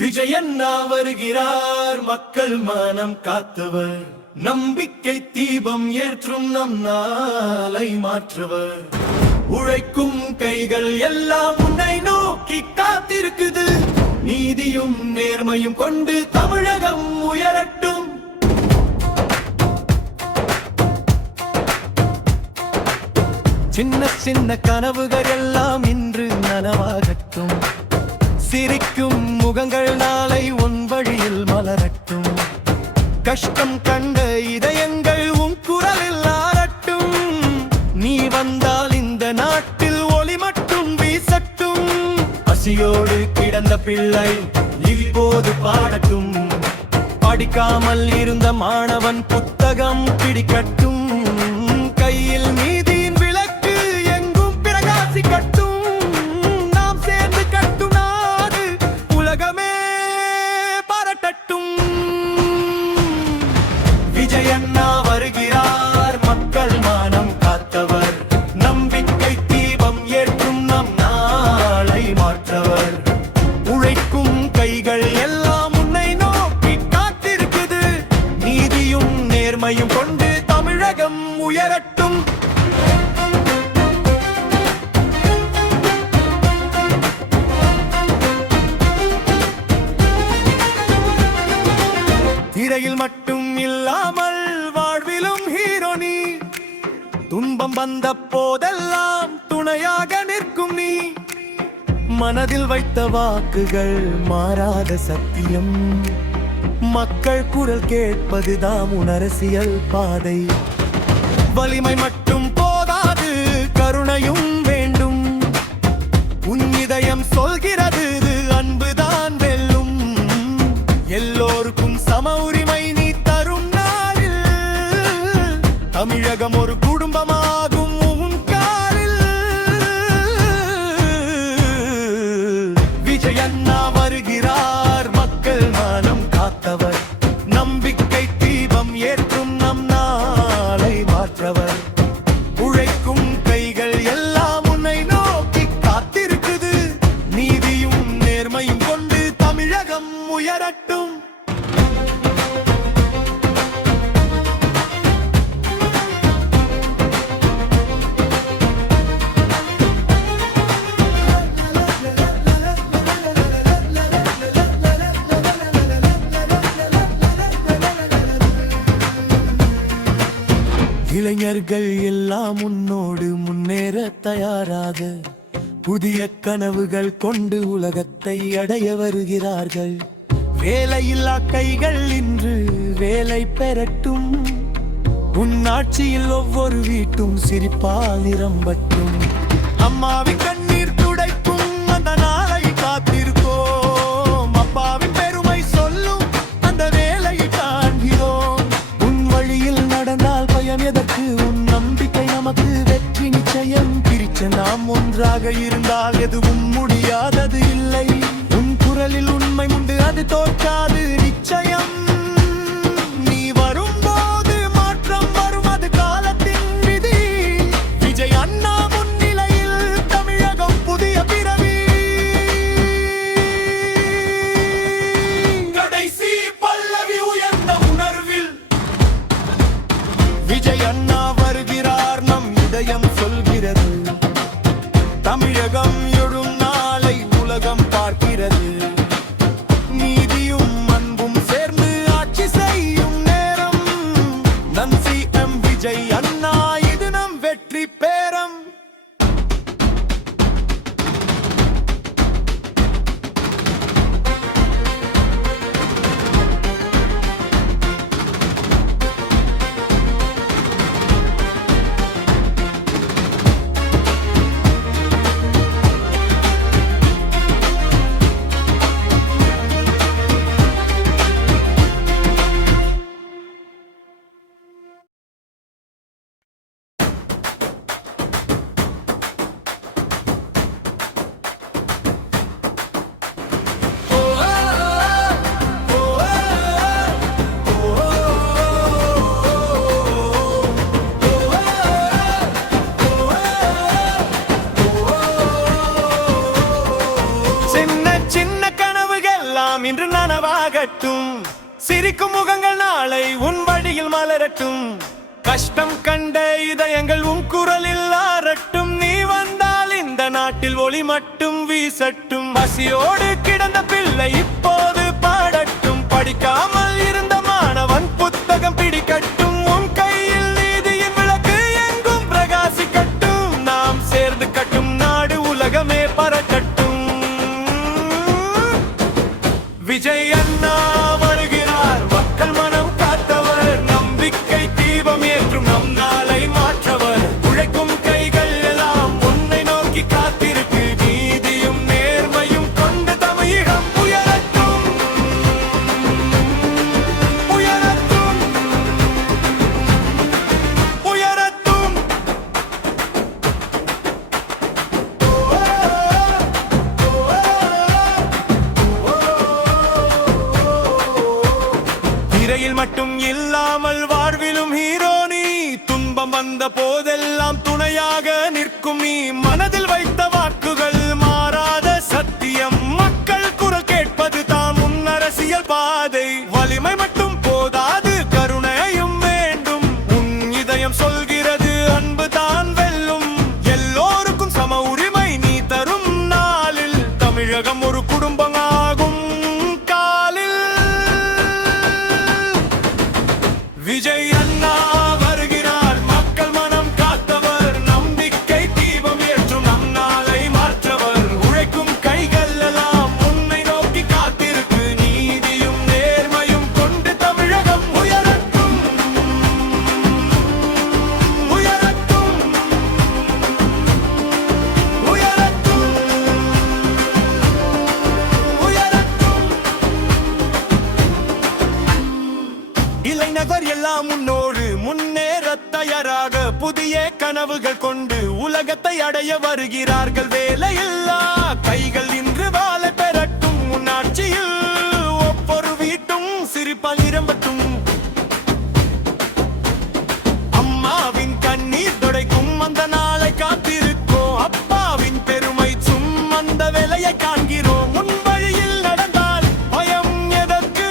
விஜயண்ணா வருகிறார், மக்கள் மனம் காத்தவர், நம்பிக்கை தீபம் ஏற்றும் நம் நாளை மாற்றுவர். உழைக்கும் கைகள் எல்லாம் உன்னை நோக்கி காத்திருக்குது. நீதியும் நேர்மையும் கொண்டு தமிழகம் உயரட்டும். சின்ன சின்ன கனவுகள் எல்லாம் இன்று நனவாகட்டும். சிரிக்கும் முகங்கள் நாளை உன் வழியில் மலரட்டும். கஷ்டம் கண்ட இதயங்கள் உன் குரலில் ஆரட்டும். நீ வந்தால் இந்த நாட்டில் ஒளி மட்டும் வீசட்டும். பசியோடு கிடந்த பிள்ளை இப்போது பாடட்டும். படிக்காமல் இருந்த மாணவன் புத்தகம் பிடிக்கட்டும். கையில் நீதியின் விளக்கு எங்கும் பிரகாசிக்கட்டும். நாம் சேர்ந்து கட்டும் நாடு உலகமே பாராட்டட்டும். விஜயண்ணா வருகிறார், மக்கள் மனம் காத்தவர், நம்பிக்கை தீபம் ஏற்றும் நம் நாளை மாற்றவர். உழைக்கும் கைகள் எல்லாம் உன்னை நோக்கி காத்திருக்குது. நீதியும் நேர்மையும் கொண்டு தமிழகம் உயரட்டும். திரையில் மட்டும் இல்லாமல் வாழ்விலும் ஹீரோ நீ. துன்பம் வந்த போதெல்லாம் துணையாக நிற்கும் நீ. மனதில் வைத்த வாக்குகள் மாறாத சத்தியம். மக்கள் குரல் கேட்பதுதான் உன் அரசியல் பாதை. வலிமை மட்டும் போதாது, கருணையும் வேண்டும். உன் இதயம் சொல்கிறது அன்புதான் வெல்லும். எல்லோருக்கும் சம உரிமை நீ தரும் நாளில் தமிழகம் ஒரு குடும்பமாகும் உன் காலில். விஜயண்ணா வருகிறார், மக்கள் மனம் காத்தவர், நம்பிக்கை தீபம் ஏற்றும் நம் நாளை மாற்றவர். உழைக்கும் கைகள் எல்லாம் உன்னை நோக்கி காத்திருக்குது. நீதியும் நேர்மையும் கொண்டு தமிழகம் உயரட்டும். இளைஞர்கள் எல்லாம் முன்னோடு முன்னேற தயாராக புதிய கனவுகள் கொண்டு உலகத்தை அடைய வருகிறார்கள். வேலையில்லா கைகள் இன்று வேலை பெறட்டும். உன் ஆட்சியில் ஒவ்வொரு வீட்டும் சிரிப்பால் நிரம்பட்டும். அம்மாவின் கண்ணீர் துடைக்கும் அந்த நாளை காத்திருக்கோம். அப்பாவின் பெருமை சொல்லும் அந்த வேலையை காண்கிறோம். உன் வழியில் நடந்தால் பயம் எதற்கு? உன் நம்பிக்கை நமக்கு வெற்றி நிச்சயம். பிரிச்ச நாம் ஒன்றாக இருந்தால் எதுவும் முடியாதது இல்லை. உன் குரலில் உண்மை உண்டு, அது தோற்காது நிச்சயம். நீ வரும்போது மாற்றம் வரும், அது காலத்தின் விதி. விஜய் அண்ணா முன்னிலையில் தமிழகம் புதிய பிறவி. கடைசி பல்லவி உயர்ந்த உணர்வில் விஜய் அண்ணா வருகிறார், நம் இதயம் சொல்கிறது. தமிழகம் எழும் நாளை உலகம் பார்க்கிறது. நீதியும் எல்லாம் இன்று நனவாகட்டும். சிரிக்கும் முகங்கள் நாளை உன் வழியில் மலரட்டும். கஷ்டம் கண்ட இதயங்கள் உன் குரலில் ஆரட்டும். நீ வந்தால் இந்த நாட்டில் ஒளி மட்டும் வீசட்டும். பசியோடு கிடந்த பிள்ளை இப்போது பாடட்டும். படிக்காமல் இருந்த மாணவன் புத்தகம் பிடிக்கட்டும். உன் கையில் நீதியின் விளக்கு எங்கும் பிரகாசிக்கட்டும். நாம் சேர்ந்து கட்டும் நாடு உலகமே பறக்கட்டும். விஜய் அண்ணா வருகிறார், மக்கள் மனம் காத்தவர். நம்பிக்கை தீபம் ஏற்றும் நம் நாளை மாற்றவர். உழைக்கும் கைகள் எல்லாம் உன்னை நோக்கி காத்திருக்கு. நீதியும் நேர்மையும் கொண்ட தமிழகம் உயரட்டும், உயரட்டும், உயரட்டும். திரையில் மட்டும் இல்லாமல் வாழ்விலும் ஹீரோ நீ. துன்பம் வந்த போதெல்லாம் துணையாக நிற்கும் நீ. மனதில் வைத்த வாக்குகள் மாறாத சத்தியம். மக்கள் குரல் கேட்பது தாம் உன் அரசியல் பாதை. வலிமை மட்டும் போதாது, கருணையும் வேண்டும். உன் இதயம் சொல்கிறது அன்பு தான் வெல்லும். எல்லோருக்கும் சம உரிமை நீ தரும் நாளில் தமிழகம் ஒரு குடும்பம் ஆகும் காலில். விஜய் அண்ணா வருகிறார், மக்கள் மனம் காத்தவர். நம்பிக்கை தீபம் ஏற்றும் நம் நாளை மாற்றவர். உழைக்கும் கைகள் எல்லாம் உன்னை நோக்கி காத்திருக்கு. நீதியும் நேர்மையும் கொண்டு தமிழகம் உயரட்டும், உயரட்டும், உயரட்டும், உயரட்டும். இளைஞர் எல்லாம் முன்னோடு முன்னேற தயாராக புதிய கனவுகள் கொண்டு உலகத்தை அடைய வருகிறார்கள். வேலையில்லா கைகள் இன்று வாழ பெறட்டும். முன்னாட்சியில் ஒவ்வொரு வீட்டும் சிரிப்பால் நிரம்பட்டும். அம்மாவின் கண்ணீர் துடைக்கும் அந்த நாளை காத்திருக்கோம். அப்பாவின் பெருமை சுமந்த வேலையை காண்கிறோம். முன் வழியில் நடந்தால் பயம் எதற்கு?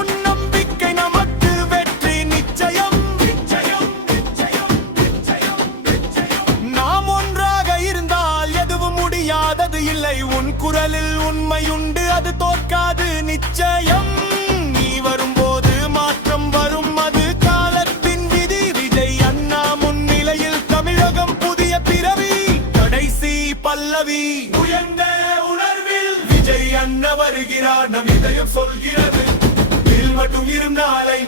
உன் நம்பிக்கை நமக்கு வெற்றி நிச்சயம், நிச்சயம், நிச்சயம், நிச்சயம், நிச்சயம். நாம் ஒன்றாக இருந்தால் எதுவும் முடியாதது இல்லை. உன் குரலில் உண்மையுண்டு, அது தோற்காது நிச்சயம். நீ வரும்போது மாற்றம் வரும், அது காலத்தின் விதி. விஜய் அண்ணா முன்னிலையில் தமிழகம் புதிய பிறவி. கடைசி பல்லவி உயர்ந்த உணர்வில் விஜய் அண்ணா வருகிறார். நம் இதயம் சொல்கிறது வில் மட்டும் இரும் நாளை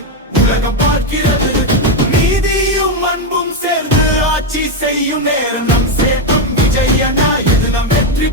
உலகம் பார்க்கிறது. நீதியும் அன்பும் சேர்ந்து ஆட்சி செய்யும் நேரம் நம் சேர்க்கும். விஜய் அண்ணா இது நம் வெற்றி.